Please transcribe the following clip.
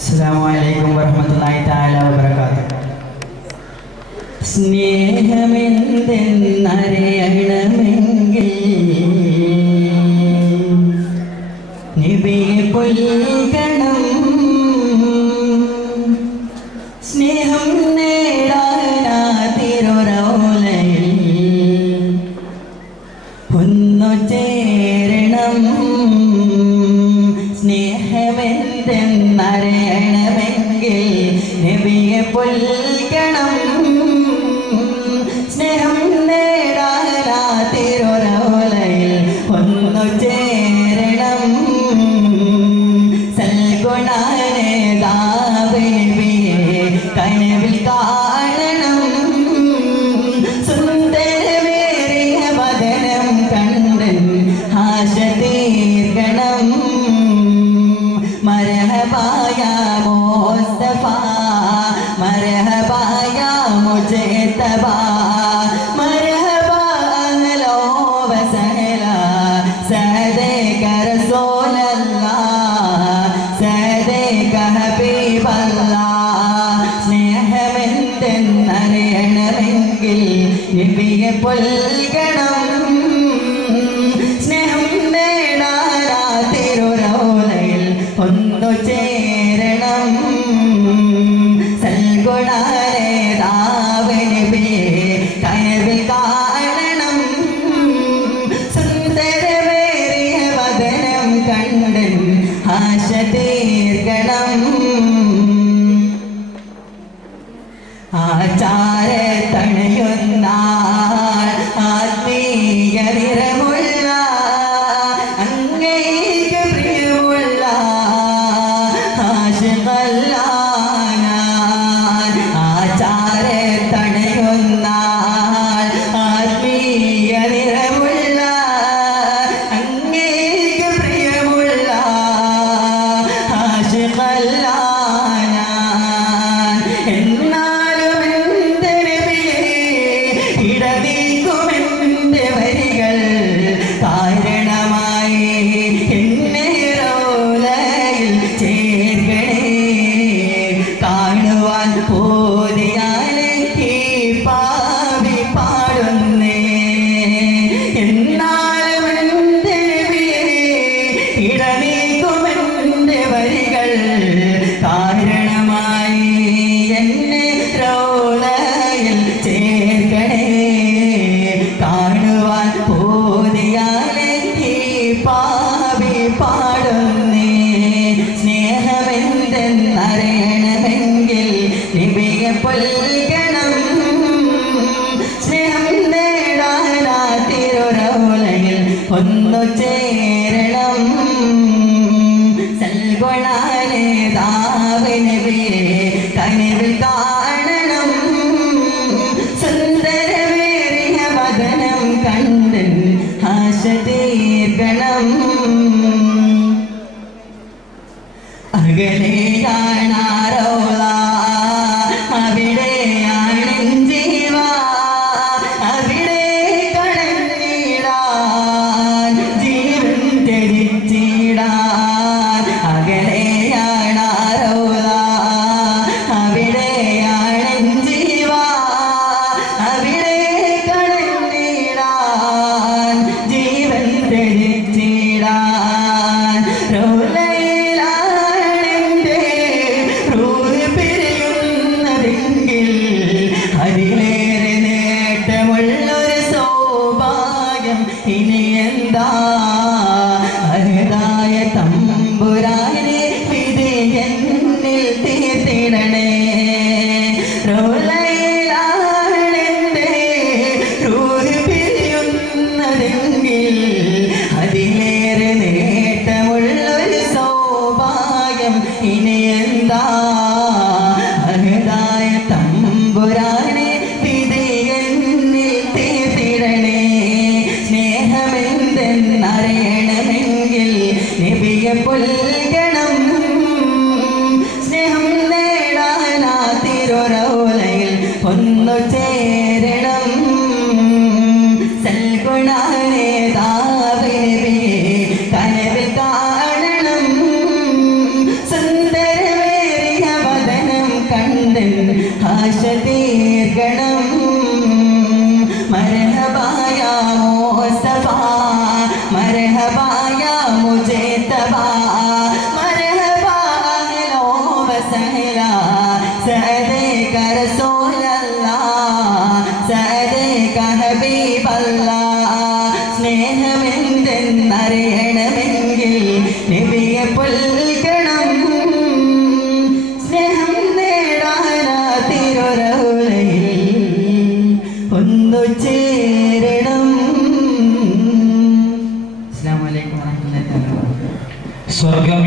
അസ്സാമലൈക്കും വറഹമത്തല്ലാഹി താല വബർക്കാത്തു സ്നേഹമെന്തെന്നറിയണമെങ്കിൽ നിബിയെ പൊയ്ക്കണം 我一。मुझे तबा मरहबा अहलो व सहला सहदे का रसूल अल्लाह सहदे का हबीब अल्लाह സ്നേഹമെന്തെന്നറിയണമെങ്കിൽ നിബിയെ പൊൽക്കണം സ്നേഹം നേടാരാതിരുരൗലയിൽ ഒന്നു ചേ die. പൊൽകണം സ്നേഹം ഒന്നു ചേരണം. സൽഗുണ feeling എന്നറിയണമെങ്കിൽ നബിയെ പൊല്ലണം സ്നേഹം നേടാനാ ഒന്നു ചേരണം. സൽഗുണാനേ തീർക്കണം സ്നേഹമെന്തെന്നറിയണമെങ്കിൽ നബിയെ പൊൽക്കണം സ്നേഹം നേടാനാ തിരുരൗലയിൽ ഒന്നു ചേ സ്വർഗം